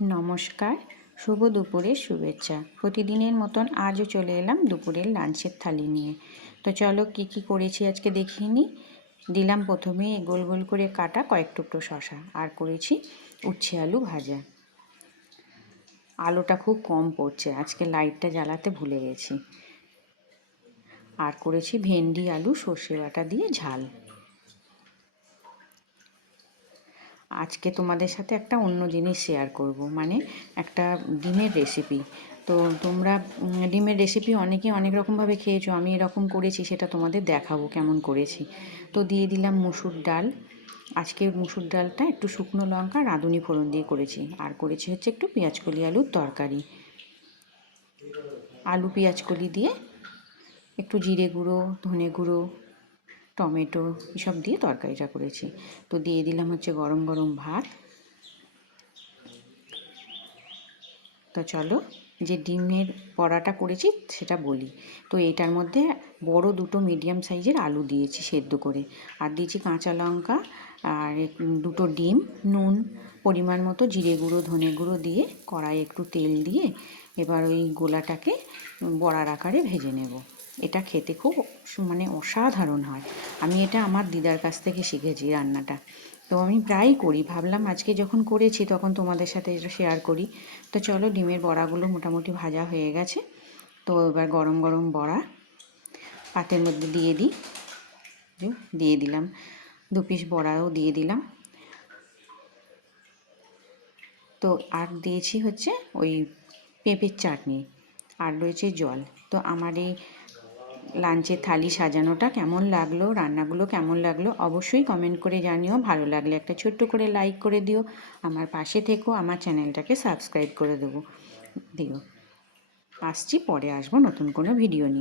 নমস্কার, শুভ দুপুরের শুভেচ্ছা। প্রতিদিনের মতন আজও চলে এলাম দুপুরের লাঞ্চের থালি নিয়ে। তো চলো কি কি করেছি আজকে দেখিয়ে নিই দিলাম প্রথমে গোল গোল করে কাটা কয়েক টুকরো শশা আর করেছি উচ্ছে আলু ভাজা। আলোটা খুব কম পড়ছে, আজকে লাইটটা জ্বালাতে ভুলে গেছি। আর করেছি ভেন্ডি, আলু, সর্ষে বাটা দিয়ে ঝাল। আজকে তোমাদের সাথে একটা অন্য জিনিস শেয়ার করব। মানে একটা ডিমের রেসিপি তো তোমরা ডিমের রেসিপি অনেকে অনেক রকমভাবে খেয়েছো, আমি এরকম করেছি, সেটা তোমাদের দেখাবো কেমন করেছি। তো দিয়ে দিলাম মুসুর ডাল। আজকে মুসুর ডালটা একটু শুকনো লঙ্কা রাঁধুনি ফোড়ন দিয়ে করেছি। আর করেছি হচ্ছে একটু পেঁয়াজকলি আলুর তরকারি। আলু পেঁয়াজকলি দিয়ে একটু জিরে গুঁড়ো, ধনে গুঁড়ো টমেটো এসব দিয়ে তরকারিটা করেছি। তো দিয়ে দিলাম হচ্ছে গরম গরম ভাত। তো চলো, যে ডিমের বড়াটা করেছি সেটা বলি। তো এটার মধ্যে বড় দুটো মিডিয়াম সাইজের আলু দিয়েছি সেদ্ধ করে। আর দিয়েছি কাঁচা লঙ্কা আর দুটো ডিম, নুন, পরিমাণ মতো জিরে গুঁড়ো, ধনে গুঁড়ো দিয়ে কড়াই একটু তেল দিয়ে এবার ওই গোলাটাকে বড়ার আকারে ভেজে নেব। এটা খেতে খুব মানে অসাধারণ হয়। আমি এটা আমার দিদার কাছ থেকে শিখেছি রান্নাটা। তো আমি প্রায়ই করি। ভাবলাম আজকে যখন করেছি তখন তোমাদের সাথে এটা শেয়ার করি। তো চলো ডিমের বড়াগুলো মোটামুটি ভাজা হয়ে গেছে। তো এবার গরম গরম বড়া পাতের মধ্যে দিয়ে দিই। দিয়ে দিলাম। দু পিস বড়াও দিয়ে দিলাম। তো আর দিয়েছি হচ্ছে ওই পেঁপের চাটনি। আর রয়েছে জল। তো আমার এই লাঞ্চের থালি সাজানোটা কেমন লাগল? রান্নাগুলো কেমন লাগল? অবশ্যই কমেন্ট করে জানিও। ভালো লাগলে একটা ছোট্ট করে লাইক করে দিও। আমার পাশে থেকো, আমার চ্যানেলটাকে সাবস্ক্রাইব করে দেবো। দিও। আসছি, পরে আসব নতুন কোনো ভিডিও নিয়ে।